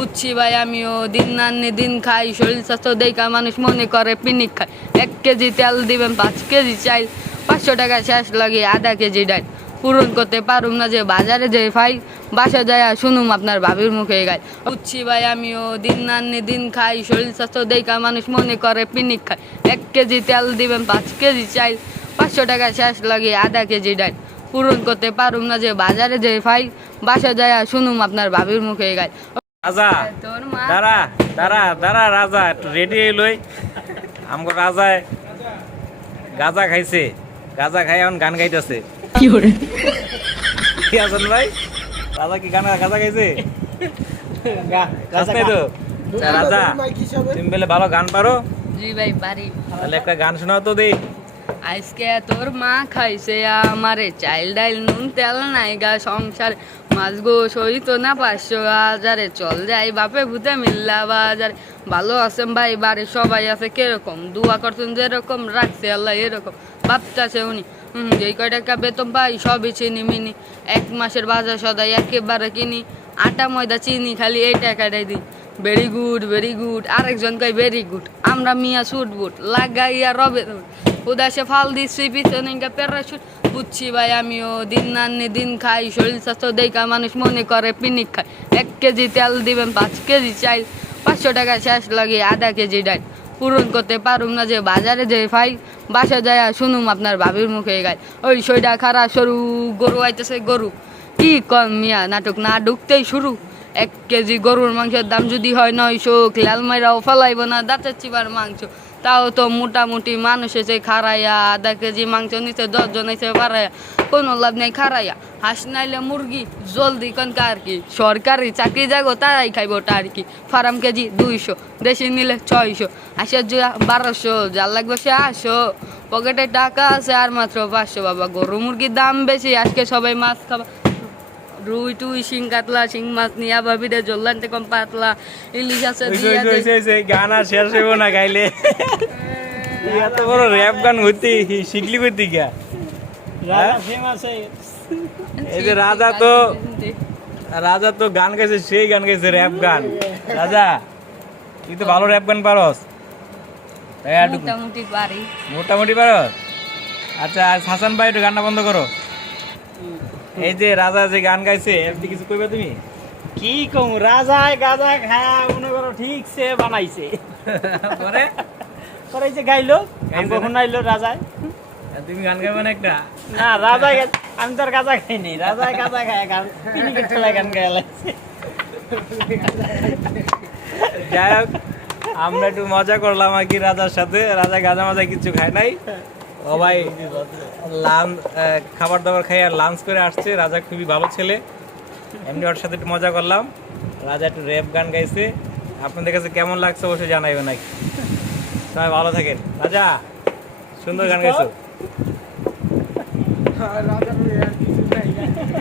বুঝছি ভাই, আমিও দিন আনি দিন খাই, শরীর স্বাস্থ্য দেখা মানুষ মনে করে পিনিক খায়। এক কেজি তেল দিবেন পাঁচ কেজি চাই পাঁচশো টাকা শেষ লাগে আধা কেজি ডাল। পূরণ করতে পারুম না যে বাজারে যে ফাই বাসা যায় শুনুম আপনার ভাবির মুখে গায় বুঝছি ভাই, আমিও দিন আনি দিন খাই, শরীর স্বাস্থ্য দেখা মানুষ মনে করে পিনিক খায়। এক কেজি তেল দিবেন পাঁচ কেজি চাই পাঁচশো টাকা শেষ লাগে আধা কেজি ডাল। পূরণ করতে পারুম না যে বাজারে যে ফাই বাসা যায় শুনুম আপনার ভাবির মুখে গায় রাজা দাঁড়া দাঁড়া দাঁড়া রাজা একটু রেডি লই। আমগো রাজায় গাজা খাইছে। গাজা খাই এখন গান গাইতেছে। কি আছেন ভাই? রাজা কি গান গাজা খাইছে? তো। রাজা তুমি বলে ভালো গান পারো? জি ভাই তাহলে একটা গান শোনাও তো দেই। আজকে তোর মা খাইছে আমারে। চাইল ডাইল নুন তেল নাই গা সংসার মাছ গো সহিত না পাঁচশো হাজারে। চল যাই, বাপে ভূতে মিল্লা বাজারে। ভালো আছেন ভাই, বাড়ির সবাই আছে কীরকম? দুয়া করছেন যেরকম, রাখছে আল্লাহ এরকম। ভাবতেছে উনি। হুম যেই কয় টাকা বেতন পাই, সবই চিনি মিনি। এক মাসের বাজার সদাই একেবারে কিনি। আটা, ময়দা, চিনি খালি এই টাকাটাই দিই। Very good very good. আরেকজন কয়, ভেরি গুড। আমরা মিয়া সুট বুট, লাগাইয়া রবে উদাসে ফাল দিচ্ছি পিছনে প্যারাশুট বুঝছি ভাই আমিও দিন আনি দিন খাই শরীর স্বাস্থ্য দেখা মানুষ মনে করে পিনিক খায় এক কেজি তেল দিবেন পাঁচ কেজি চাই পাঁচশো টাকা শেষ লাগে আধা কেজি ডাল পূরণ করতে পারুম না যে বাজারে যে ফাই বাসা যায় শুনুম আপনার ভাবির মুখে গায় ওই সইটা খারাপ সরু গরু আইতেছে গরু কি কম মিয়া নাটক না ঢুকতেই শুরু এক কেজি গরুর মাংসের দাম যদি হয় নয়শো লাল মাইরাও ফলাইব না দাঁতের চিবার মাংস তাও তো মোটামুটি মানুষ এসে খারাইয়া আধা কেজি মাংস নিচে দশজন এসে পারাইয়া কোনো লাভ নেই খারাইয়া। হাঁস নাইলে মুরগি, জলদি কোন কার কি, সরকারি চাকরি যাগো তারাই খাইব ওটা আর কি। ফার্ম কেজি দুইশো, দেশি নিলে ছয়শো, হাঁসের জোড়া বারোশো, যার লাগবে সে আসো পকেটে টাকা আছে আর মাত্র পাঁচশো, বাবা, গরু মুরগির দাম বেশি, আজকে সবাই মাছ খাবা। রুই টুই শিং কাতলা শিং মাছ নিয়ে ভাবিরে জল্লানতে কম পাতলা ইলিশ আছে দিয়া দে। গান আর শেষ হইব না গাইলে। এত বড় র্যাপ গান হইতে শিখলি করতে গিয়া হ্যাঁ? এই যে রাজা তো রাজা তো গান গাইছে সেই গান গাইছে র্যাপ গান। রাজা তুই তো ভালো র্যাপ গান পারস। মোটামুটি পারি। মোটামুটি পারস? আচ্ছা আর হাসান ভাই একটু গানটা বন্ধ করো। এই যে রাজা যে গান গাইছে কিছু কইবা তুমি? কি কম রাজায় গাজা খায়া মনে করো ঠিক সে বানাইছে। পরে? পরে যে গাইলো আমি কখন আইলো রাজায়? তুমি গান গাইবা না একটা? না রাজায় গা- আমি তো আর গাজা খাইনি রাজায় গাজা খায় গান পিনিকের ঠেলায় গান গায়ে লাগছে যাই হোক আমরা একটু মজা করলাম আর কি রাজার সাথে। রাজা গাজা মাজা কিছু খায় নাই। সবাই লাঞ্চ খাবার দাবার খাই আর লাঞ্চ করে আসছে। রাজা খুবই ভালো ছেলে। এমনি ওর সাথে একটু মজা করলাম। রাজা একটু র্যাপ গান গাইছে। আপনাদের কাছে কেমন লাগছে অবশ্যই জানাইবে নাকি? সবাই ভালো থাকেন। রাজা, সুন্দর গান গাইছো।